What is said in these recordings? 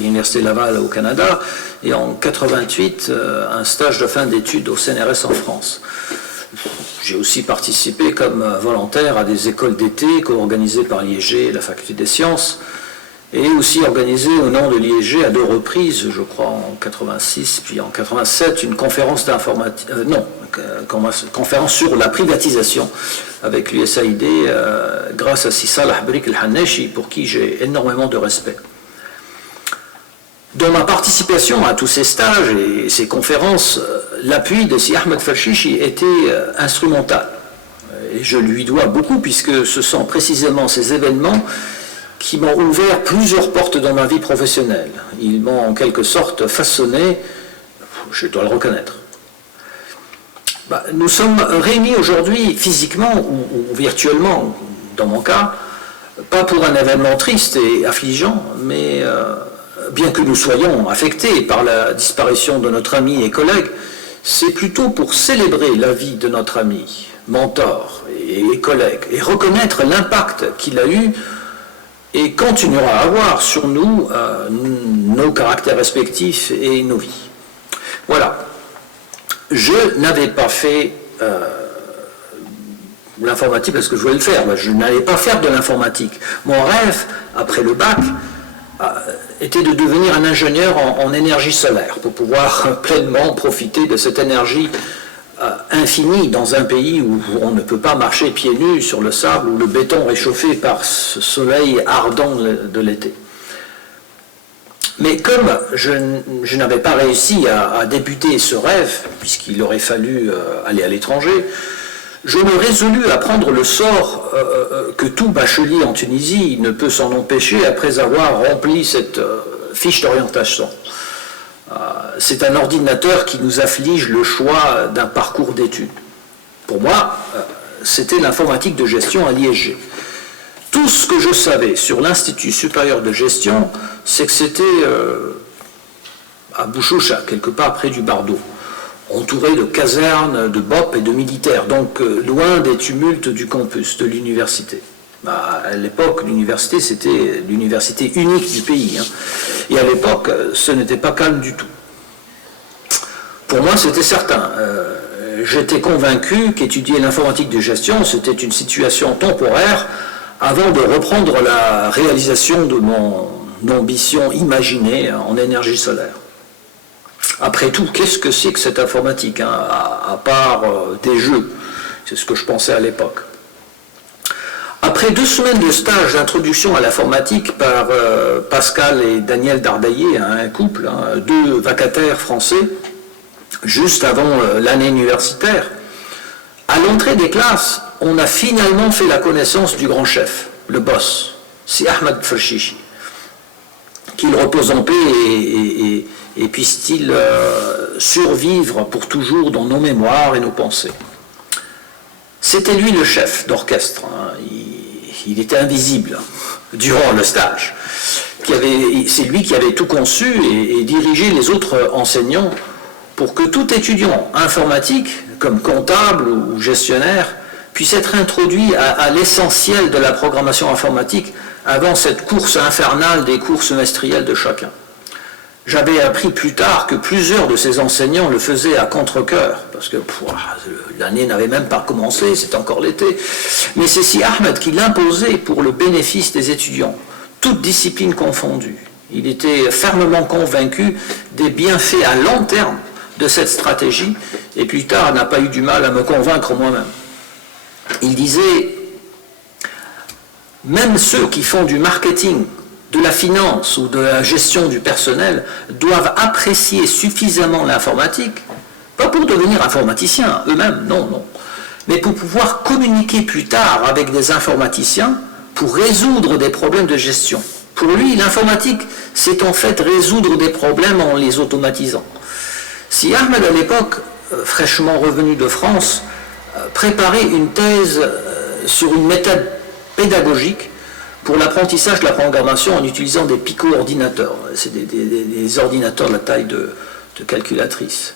l'Université Laval au Canada, et en 88, un stage de fin d'études au CNRS en France. J'ai aussi participé comme volontaire à des écoles d'été co-organisées par l'IEG et la Faculté des Sciences, et aussi organisé au nom de l'IEG à 2 reprises, je crois en 86 puis en 87, une conférence d'informatique, conférence sur la privatisation avec l'USAID grâce à Salah Brik El-Haneshi, pour qui j'ai énormément de respect. Dans ma participation à tous ces stages et ces conférences, l'appui de Si Ahmed Farshishi était instrumental. Et je lui dois beaucoup, puisque ce sont précisément ces événements qui m'ont ouvert plusieurs portes dans ma vie professionnelle. Ils m'ont en quelque sorte façonné, je dois le reconnaître. Nous sommes réunis aujourd'hui physiquement ou virtuellement, dans mon cas, pas pour un événement triste et affligeant, mais bien que nous soyons affectés par la disparition de notre ami et collègue, c'est plutôt pour célébrer la vie de notre ami, mentor et collègue, et reconnaître l'impact qu'il a eu et continuera à avoir sur nous, nos caractères respectifs et nos vies. Voilà. Je n'avais pas fait l'informatique parce que je voulais le faire. Je n'allais pas faire de l'informatique. Mon rêve, après le bac, était de devenir un ingénieur en énergie solaire pour pouvoir pleinement profiter de cette énergie infinie dans un pays où on ne peut pas marcher pieds nus sur le sable, où le béton réchauffé par ce soleil ardent de l'été. Mais comme je n'avais pas réussi à débuter ce rêve, puisqu'il aurait fallu aller à l'étranger, je me résolus à prendre le sort que tout bachelier en Tunisie ne peut s'en empêcher après avoir rempli cette fiche d'orientation. C'est un ordinateur qui nous afflige le choix d'un parcours d'études. Pour moi, c'était l'informatique de gestion à l'ISG. Tout ce que je savais sur l'Institut supérieur de gestion, c'est que c'était à Bouchoucha, quelque part près du Bardo, entouré de casernes, de BOP et de militaires, donc loin des tumultes du campus, de l'université. À l'époque, l'université, c'était l'université unique du pays. Et à l'époque, ce n'était pas calme du tout. Pour moi, c'était certain. J'étais convaincu qu'étudier l'informatique de gestion, c'était une situation temporaire avant de reprendre la réalisation de mon ambition imaginée en énergie solaire. Après tout, qu'est-ce que c'est que cette informatique, à part des jeux? C'est ce que je pensais à l'époque. Après 2 semaines de stage d'introduction à l'informatique par Pascal et Daniel Dardaillé, un couple, 2 vacataires français, juste avant l'année universitaire, à l'entrée des classes, on a finalement fait la connaissance du grand chef, le boss, Si Ahmed Farshishi. Qu'il repose en paix et puisse-t-il survivre pour toujours dans nos mémoires et nos pensées. C'était lui le chef d'orchestre. Il était invisible durant le stage. C'est lui qui avait tout conçu et dirigé les autres enseignants pour que tout étudiant informatique, comme comptable ou gestionnaire, puisse être introduit à l'essentiel de la programmation informatique avant cette course infernale des cours semestriels de chacun. J'avais appris plus tard que plusieurs de ces enseignants le faisaient à contre-cœur, parce que l'année n'avait même pas commencé, c'est encore l'été. Mais c'est Si Ahmed qui l'imposait pour le bénéfice des étudiants, toutes disciplines confondues. Il était fermement convaincu des bienfaits à long terme de cette stratégie, et plus tard n'a pas eu du mal à me convaincre moi-même. Il disait, même ceux qui font du marketing, de la finance ou de la gestion du personnel doivent apprécier suffisamment l'informatique, pas pour devenir informaticiens eux-mêmes, non, mais pour pouvoir communiquer plus tard avec des informaticiens pour résoudre des problèmes de gestion. Pour lui, l'informatique, c'est en fait résoudre des problèmes en les automatisant. Si Ahmed, à l'époque, fraîchement revenu de France, préparait une thèse sur une méthode pédagogique pour l'apprentissage de la programmation en utilisant des pico-ordinateurs. C'est des ordinateurs de la taille de calculatrice.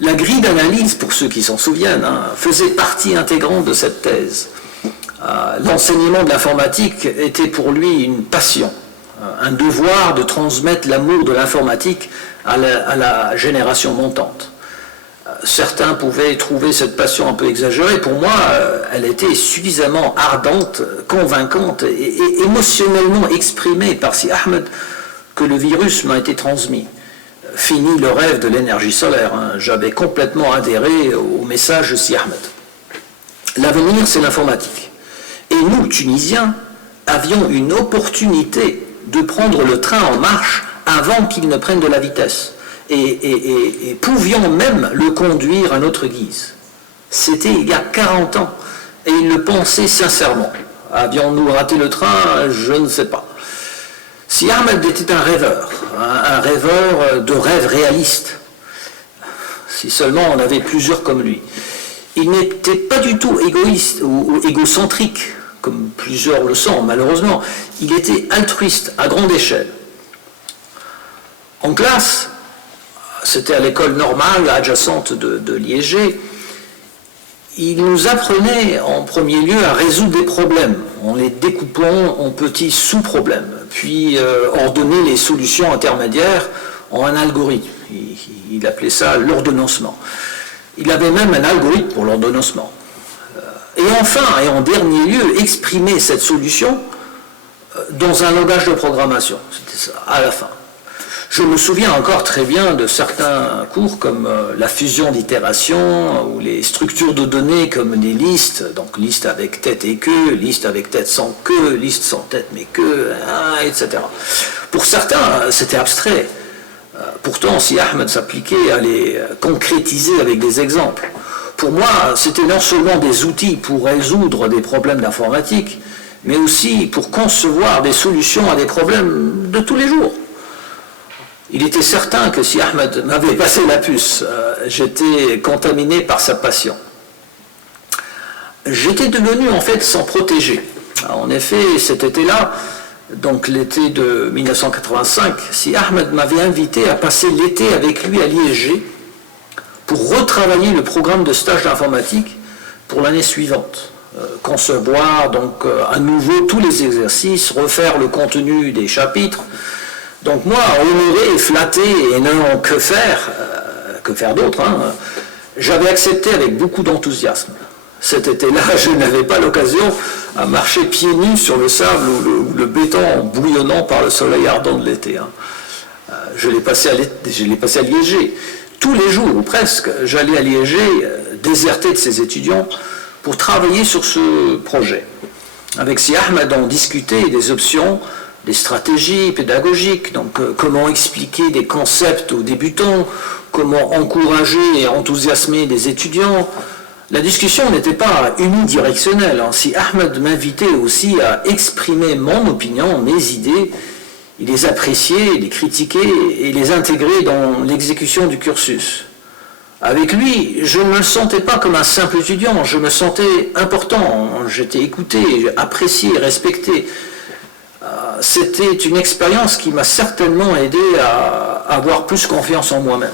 La grille d'analyse, pour ceux qui s'en souviennent, faisait partie intégrante de cette thèse. L'enseignement de l'informatique était pour lui une passion. un devoir de transmettre l'amour de l'informatique à la génération montante. Certains pouvaient trouver cette passion un peu exagérée. Pour moi, elle était suffisamment ardente, convaincante et émotionnellement exprimée par Si Ahmed que le virus m'a été transmis. Fini le rêve de l'énergie solaire. J'avais complètement adhéré au message de Si Ahmed. L'avenir, c'est l'informatique. Et nous, Tunisiens, avions une opportunité de prendre le train en marche avant qu'il ne prenne de la vitesse. Et pouvions même le conduire à notre guise. C'était il y a 40 ans. Et il le pensait sincèrement. Avions-nous raté le train? Je ne sais pas. Si Ahmed était un rêveur de rêves réalistes, si seulement on avait plusieurs comme lui. Il n'était pas du tout égoïste ou égocentrique, comme plusieurs le sont malheureusement. Il était altruiste à grande échelle. En classe, c'était à l'école normale adjacente de Liégé, il nous apprenait en premier lieu à résoudre des problèmes, en les découpant en petits sous-problèmes, puis ordonner les solutions intermédiaires en un algorithme. Il appelait ça l'ordonnancement. Il avait même un algorithme pour l'ordonnancement. Et enfin, et en dernier lieu, exprimer cette solution dans un langage de programmation. C'était ça, à la fin. Je me souviens encore très bien de certains cours comme la fusion d'itération ou les structures de données comme des listes, donc liste avec tête et queue, liste avec tête sans queue, liste sans tête mais queue, etc. Pour certains, c'était abstrait. Pourtant, si Ahmed s'appliquait à les concrétiser avec des exemples. Pour moi, c'était non seulement des outils pour résoudre des problèmes d'informatique, mais aussi pour concevoir des solutions à des problèmes de tous les jours. Il était certain que si Ahmed m'avait passé la puce, j'étais contaminé par sa passion. J'étais devenu en fait sans protéger. En effet, cet été-là, donc l'été de 1985, si Ahmed m'avait invité à passer l'été avec lui à Liégé pour retravailler le programme de stage d'informatique pour l'année suivante. Concevoir donc à nouveau tous les exercices, refaire le contenu des chapitres. Donc moi, honoré, flatté et n'ayant que faire d'autre, j'avais accepté avec beaucoup d'enthousiasme. Cet été-là, je n'avais pas l'occasion à marcher pieds nus sur le sable ou le béton bouillonnant par le soleil ardent de l'été. Je l'ai passé à Liégé. Tous les jours, ou presque, j'allais à Liégé, déserté de ses étudiants, pour travailler sur ce projet. Avec Si Ahmed, on discutait des options, des stratégies pédagogiques, donc comment expliquer des concepts aux débutants, comment encourager et enthousiasmer des étudiants. La discussion n'était pas unidirectionnelle. Si Ahmed m'invitait aussi à exprimer mon opinion, mes idées, il les appréciait, les critiquait et les intégrait dans l'exécution du cursus. Avec lui, je ne me sentais pas comme un simple étudiant, je me sentais important, j'étais écouté, apprécié, respecté. C'était une expérience qui m'a certainement aidé à avoir plus confiance en moi-même.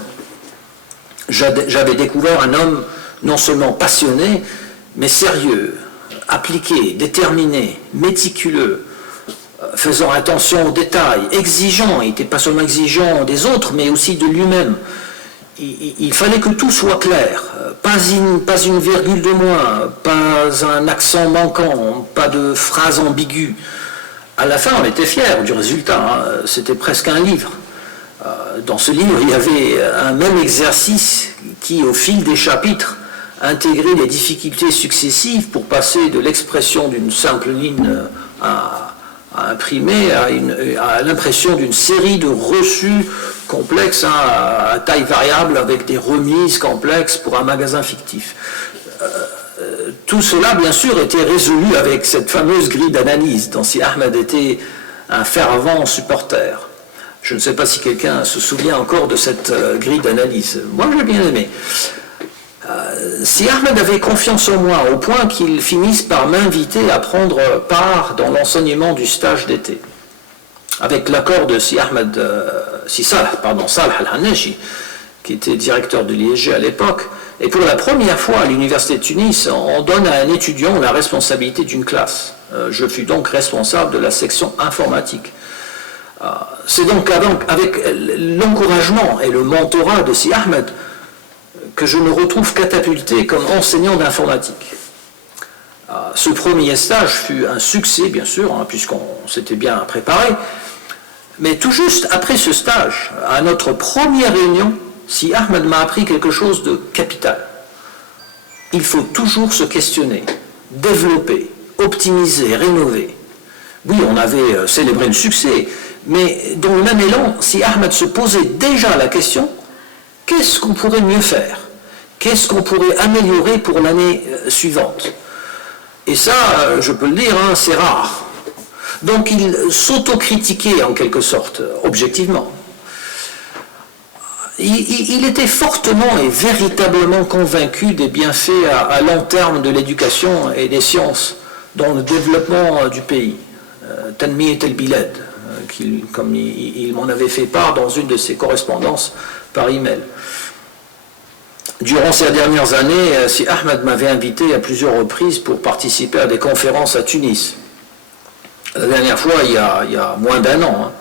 J'avais découvert un homme non seulement passionné, mais sérieux, appliqué, déterminé, méticuleux, faisant attention aux détails, exigeant. Il n'était pas seulement exigeant des autres, mais aussi de lui-même. Il fallait que tout soit clair, pas une virgule de moins, pas un accent manquant, pas de phrase ambiguë. À la fin, on était fiers du résultat, c'était presque un livre. Dans ce livre, il y avait un même exercice qui, au fil des chapitres, intégrait les difficultés successives pour passer de l'expression d'une simple ligne à imprimer à l'impression d'une série de reçus complexes à taille variable avec des remises complexes pour un magasin fictif. Tout cela, bien sûr, était résolu avec cette fameuse grille d'analyse dont Si Ahmed était un fervent supporter. Je ne sais pas si quelqu'un se souvient encore de cette grille d'analyse. Moi, j'ai bien aimé. Si Ahmed avait confiance en moi au point qu'il finisse par m'inviter à prendre part dans l'enseignement du stage d'été, avec l'accord de Salah Al-Haneshi, qui était directeur de l'IEG à l'époque, et pour la première fois à l'université de Tunis, on donne à un étudiant la responsabilité d'une classe. Je fus donc responsable de la section informatique. C'est donc avec l'encouragement et le mentorat de Si Ahmed que je me retrouve catapulté comme enseignant d'informatique. Ce premier stage fut un succès, bien sûr, puisqu'on s'était bien préparé, mais tout juste après ce stage, à notre première réunion, Si Ahmed m'a appris quelque chose de capital. Il faut toujours se questionner, développer, optimiser, rénover. Oui, on avait célébré le succès, mais dans le même élan, Si Ahmed se posait déjà la question, qu'est-ce qu'on pourrait mieux faire? Qu'est-ce qu'on pourrait améliorer pour l'année suivante? Et ça, je peux le dire, c'est rare. Donc il s'autocritiquait en quelque sorte, objectivement. Il était fortement et véritablement convaincu des bienfaits à long terme de l'éducation et des sciences dans le développement du pays. Tanmiyat al-Bilad, comme il m'en avait fait part dans une de ses correspondances par email. Durant ces dernières années, Si Ahmed m'avait invité à plusieurs reprises pour participer à des conférences à Tunis. La dernière fois, il y a moins d'un an.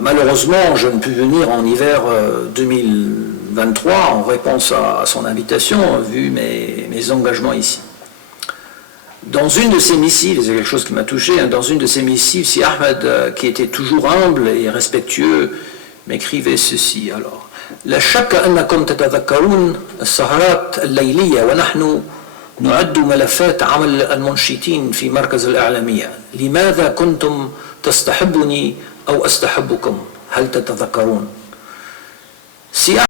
Malheureusement, je ne pus venir en hiver 2023 en réponse à son invitation, vu mes engagements ici. Dans une de ses missives, c'est quelque chose qui m'a touché, dans une de ses missives, Si Ahmed, qui était toujours humble et respectueux, m'écrivait ceci alors. لا شك أنكم تتذكرون السهرات الليلية ونحن نعد ملفات عمل المنشطين في مركز الإعلامية. لماذا كنتم تصطحبني أو أصطحبكم؟ هل تتذكرون؟